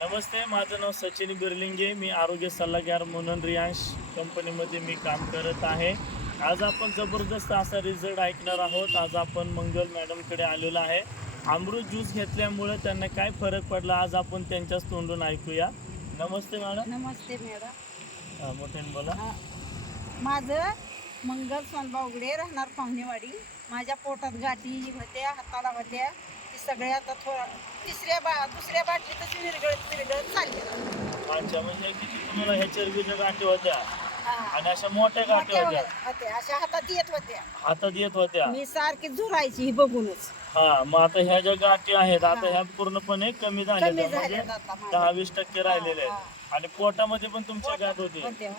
नमस्ते, माझं नाव सचिन बिर्लिंगे. मी आरोग्य सल्लागार म्हणून रियांश कंपनीमध्ये मी काम करत आहे. आज आपण जबरदस्त असा रिझल्ट ऐकणार आहोत. आज आपण मंगल मॅडमकडे आलेलो आहे. अमृत ज्यूस घेतल्यामुळे त्यांना काय फरक पडला आज आपण त्यांच्याच तोंडून ऐकूया. नमस्ते मॅडम. नमस्ते मॅडम. मोठ्याने बोला. माझं मंगल सोनबावगडे, राहणार पाहुणेवाडी. माझ्या पोटात गाठी होत्या, हाताला होत्या. ती सगळ्या आता दुसऱ्या बाटलीतच विरगळत चालली. अच्छा, म्हणजे किती तुम्हाला ह्या चरबीच्या गाठी होत्या आणि अशा मोठ्या गाठी होत्या, अशा हातात येत होत्या. हातात येत होत्या. मी सारखी झुरायची ही बघूनच. हा, मग आता ह्या ज्या गाठी आहेत आता ह्या पूर्णपणे कमी झाल्या, कमी म्हणजे झाल्यात आता माझ्या. 10-20% राहिलेले आहेत. आणि पोटामध्ये पण तुमच्या गाठ होती. होत्या.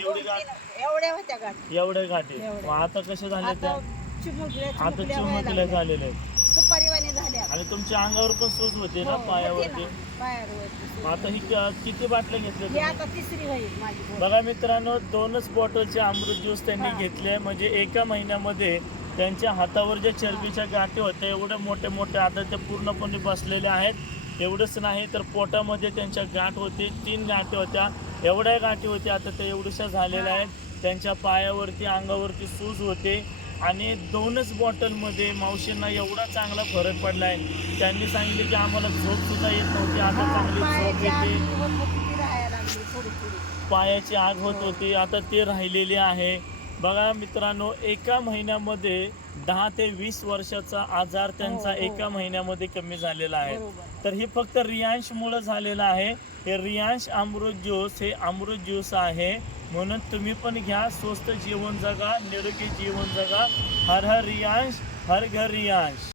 एवढी गाठ, एवढ्या होत्या गाठी. एवढ्या गाठी. एवढ्या. मग आता कशा झाल्या त्या? आता चिमुकल्या चिमुकल्या झालेल्या आहेत. सुपारीवाणी झाल्या. आणि तुमच्या अंगावर पण सूज होते ना, हो, पायावरती. पायावरती. मग आता ही किती बाटल्या घेतल्या ही तुम्ही? आता तिसरी होईल माझी बोट. बघा मित्रांनो, 2च बॉटलचे अमृत ज्यूस त्यांनी घेतले. म्हणजे एका महिन्यामध्ये त्यांच्या हातावर ज्या चरबीच्या गाठी होत्या एवढ्या मोठ्या मोठ्या आता त्या पूर्णपणे बसलेल्या आहेत. एवढंच नाही तर पोटामध्ये त्यांच्या गाठ होती, 3 गाठी होत्या. एवढ्या गाठी होत्या आता त्या एवढ्याशा झालेल्या आहेत. त्यांच्या पायावरती अंगावरती सूज होते. आणि 2च बॉटलमध्ये मावशींना एवढा चांगला फरक पडला आहे. त्यांनी सांगितले की आम्हाला झोप सुद्धा येत नव्हती, आता चांगली झोप येते. पायाची आग होत होती, आता ते राहिलेली आहे. बघा मित्रांनो, एका महिन्यामध्ये 10 ते 20 वर्षाचा आजार त्यांचा एका महिन्यामध्ये कमी झालेला आहे. तर हे फक्त रियांशमुळे झालेलं आहे. हे रियांश अमृत ज्यूस हे अमृत ज्यूस आहे. म्हणून तुम्ही पण घ्या. स्वस्त जीवन जगा, निरोगी जीवन जगा. हर हर रियांश, हर घर रियांश.